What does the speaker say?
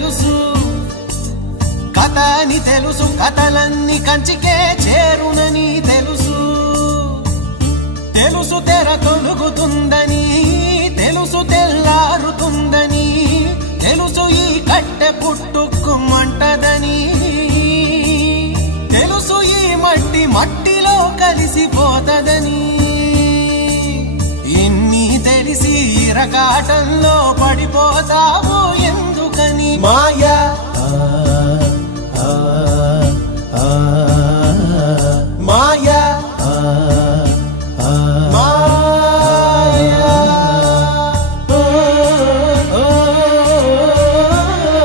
తెలుసు, కథ అని తెలుసు, కథలన్నీ కంచికే చేరునని తెలుసు. తెలుసు తెర తొలుగుతుందని, తెలుసు తెల్లారుతుందని, తెలుసు ఈ కట్టె పుట్టుకుమంటదని, తెలుసు ఈ మట్టి మట్టిలో కలిసిపోతదని. ఇన్ని తెలిసి ఇరకాటంలో పడిపోతావు ఎందుకని? మాయ